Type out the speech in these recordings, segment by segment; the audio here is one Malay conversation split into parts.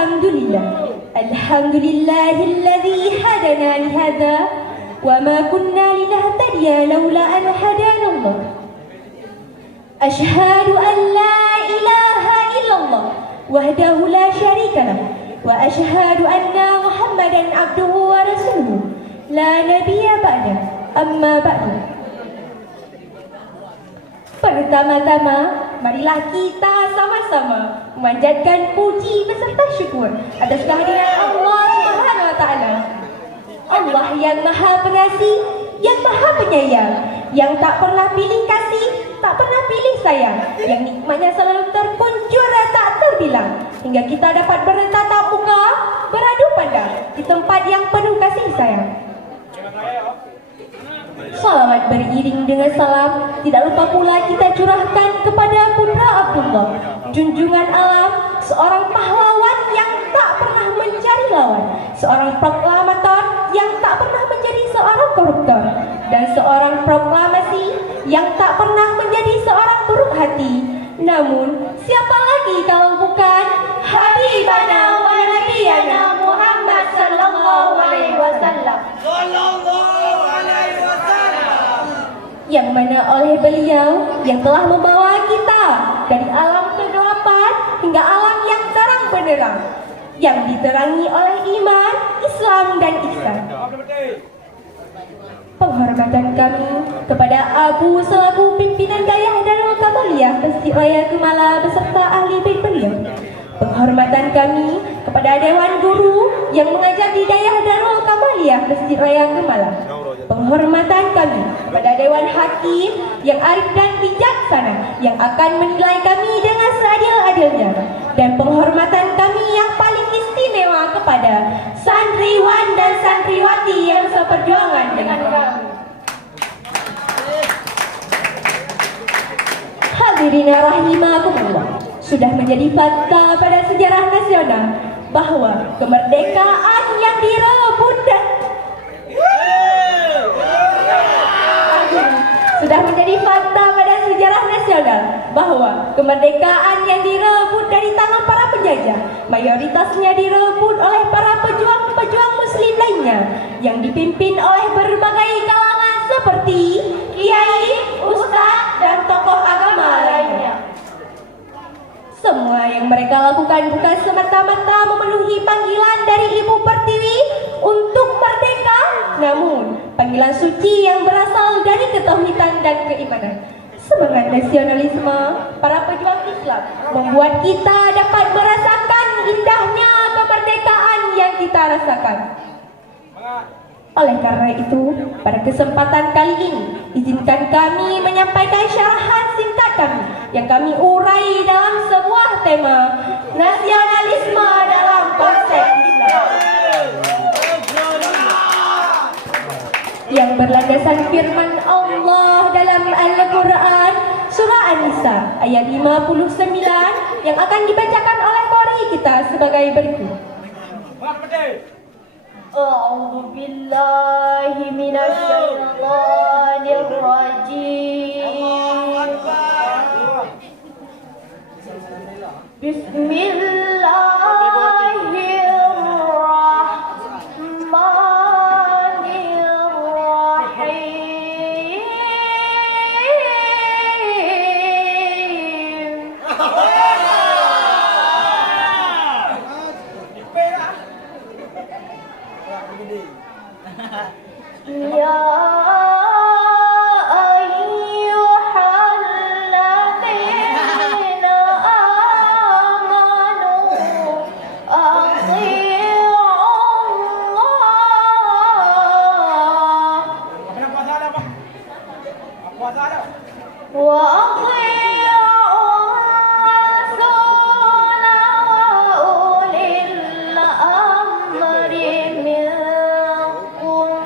Alhamdulillahilladzi hadana lihadza wa ma kunna linahtadiya laula an hadana Allah. Asyhadu an la ilaha illallah wahdahu la syarika lah wa asyhadu anna Muhammadan abduhu wa rasuluhu la nabiyya ba'da. Amma ba'du. Pertama-tama, marilah kita sama-sama memanjatkan puji beserta syukur atas kehadiran Allah Subhanahu wa taala. Allah yang Maha Pengasih, yang Maha Penyayang, yang tak pernah pilih kasih, tak pernah pilih sayang, yang nikmatnya selalu terkuncur tak terbilang, hingga kita dapat bertatap muka, beradu pandang di tempat yang penuh kasih sayang. Salawat beriring dengan salam tidak lupa pula kita curahkan kepada Putra Abdullah, junjungan alam, seorang pahlawan yang tak pernah mencari lawan, seorang proklamator yang tak pernah menjadi seorang koruptor, dan seorang proklamasi yang tak pernah menjadi seorang buruk hati. Namun siapa lagi kalau bukan Habibana wa Nabiyana Muhammad sallallahu alaihi wasallam, yang mana oleh beliau yang telah membawa kita dari alam kegelapan hingga alam yang terang benderang, yang diterangi oleh iman, Islam dan ihsan. Penghormatan kami kepada Abu selaku pimpinan Dayah Darul Kamaliyah Masjid Raya Gemala beserta ahli bait beliau. Penghormatan kami kepada Dewan Guru yang mengajar di Dayah Darul Kamaliyah Masjid Raya Gemala. Penghormatan kami kepada Dewan Hakim yang arif dan bijaksana yang akan menilai kami dengan seadil-adilnya. Dan penghormatan kami yang paling istimewa kepada santriwan dan santriwati yang seperjuangan dengan kami. Hadirin rahimakumullah, sudah menjadi fakta pada sejarah nasional bahwa kemerdekaan yang direbut sudah menjadi fakta pada sejarah nasional bahwa kemerdekaan yang direbut dari tangan para penjajah mayoritasnya direbut oleh para pejuang-pejuang muslim lainnya yang dipimpin oleh berbagai kalangan seperti kiai, ustaz, dan tokoh agama lainnya. Semua yang mereka lakukan bukan semata-mata memenuhi panggilan dari Ibu Pertiwi untuk merdeka, namun panggilan suci yang berasal dari ketauhidan dan keimanan. Semangat nasionalisme para pejuang Islam membuat kita dapat merasakan indahnya kemerdekaan yang kita rasakan. Oleh karena itu, pada kesempatan kali ini, izinkan kami menyampaikan syarahan singkat kami yang kami urai dalam sebuah tema nasionalisme dalam konsep Islam, yang berlandaskan firman Allah dalam Al-Quran surah An-Nisa ayat 59 yang akan dibacakan oleh qari kita sebagai berikut. A'udzu billahi minasy syaithanir rajim. Ya ayyuhalladzina amanu athi'u Allah wa athi'u rasula wa ulil amri minkum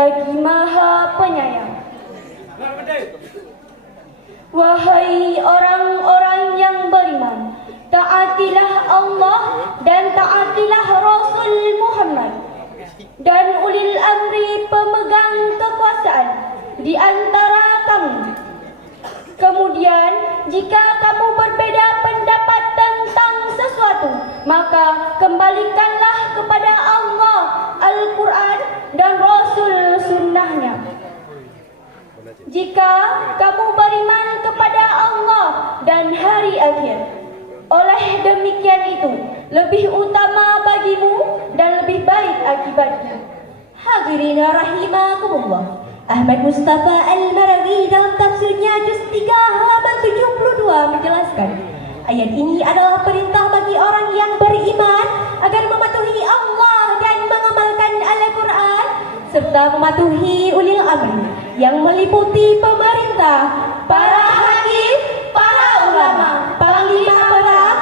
lagi Maha Penyayang. Wahai orang-orang yang beriman, taatilah Allah dan taatilah Rasul Muhammad dan ulil amri pemegang kekuasaan di antara kamu. Kemudian, jika kamu berbeda pendapat tentang sesuatu, maka kembalikanlah kepada Allah, Al-Quran dan Rasul Sunnahnya. Jika kamu beriman kepada Allah dan hari akhir, oleh demikian itu lebih utama bagimu dan lebih baik akibatnya. Hadirin rahimakumullah, Ahmad Mustafa Al-Marawi dalam tafsirnya juz 3 halaman 72 menjelaskan, ayat ini adalah perintah bagi orang yang beriman agar mematuhi Allah dan mengamalkan Al-Quran serta mematuhi ulil amri yang meliputi pemerintah, para hakim, para ulama, panglima perang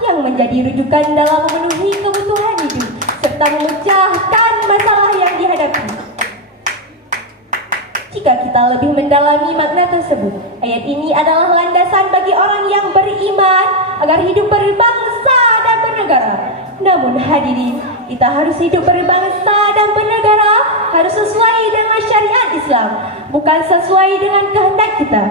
yang menjadi rujukan dalam memenuhi kebutuhan hidup serta memecahkan masalah yang dihadapi. Jika kita lebih mendalami makna tersebut, ayat ini adalah landasan bagi orang yang beriman agar hidup berbangsa dan bernegara. Namun hadirin, kita harus hidup berbangsa dan bernegara harus sesuai dengan syariat Islam, bukan sesuai dengan kehendak kita.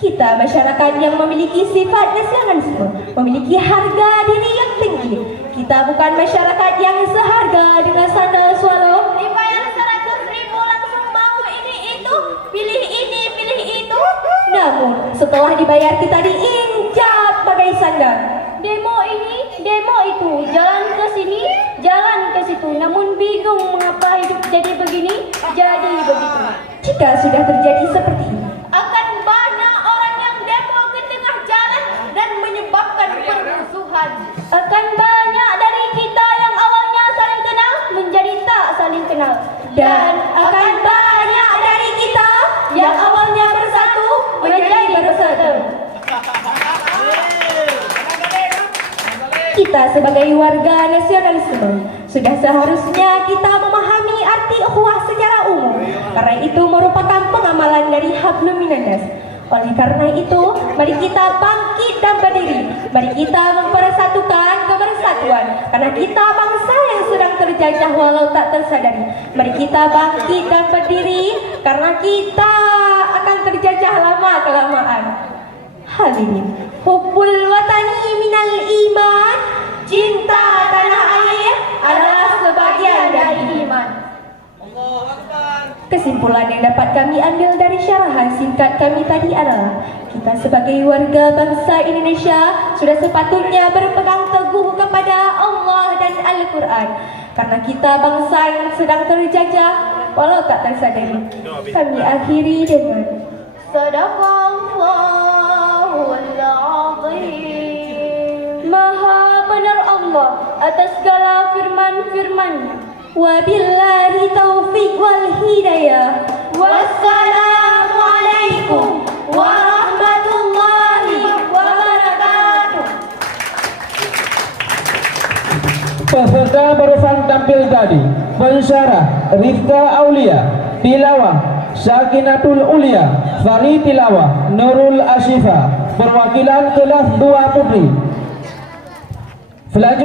Kita masyarakat yang memiliki sifat nasionalisme, memiliki harga diri yang tinggi. Kita bukan masyarakat yang seharga dengan sandal swallow, dibayar 100.000 langsung mau ini itu, pilih ini, pilih itu. Namun setelah dibayar kita diinjak bagai sandal. Demo ini, demo itu, jalan ke sini, jalan ke situ. Namun bingung mengapa hidup jadi begini, jadi begitu. Jika sudah terjadi seperti ini, Akan banyak orang yang demo ke tengah jalan dan menyebabkan permusuhan. Akan banyak dari kita yang awalnya saling kenal menjadi tak saling kenal. dan akan banyak dari kita yang awalnya bersatu menjadi bersatu. Kita sebagai warga nasionalisme sudah seharusnya kita memahami arti ukhuwah secara umum, karena itu merupakan pengamalan dari hablum minannas. Oleh karena itu, mari kita bangkit dan berdiri. Mari kita mempersatukan kebersatuan, karena kita bangsa yang sedang terjajah walau tak tersadari. Mari kita bangkit dan berdiri, karena kita akan terjajah lama-kelamaan. Hadirin, hubbul watani minal iman, cinta tanah air adalah sebagian dari iman. Kesimpulan yang dapat kami ambil dari syarahan singkat kami tadi adalah, kita sebagai warga bangsa Indonesia sudah sepatutnya berpegang teguh kepada Allah dan Al-Quran, karena kita bangsa yang sedang terjajah walau tak tersadari. Kami akhiri dengan Sadaqallahul Azim. Maha benar Allah atas segala firman-firman-Nya. Wabillahi taufiq wal hidayah. Wassalamualaikum warahmatullahi wabarakatuh. Peserta barusan tampil tadi pensyarah Rifka Aulia, tilawah Sakinatul Ulia, Fari tilawah Nurul Asyifa, perwakilan kelas 2 putri. Selanjutnya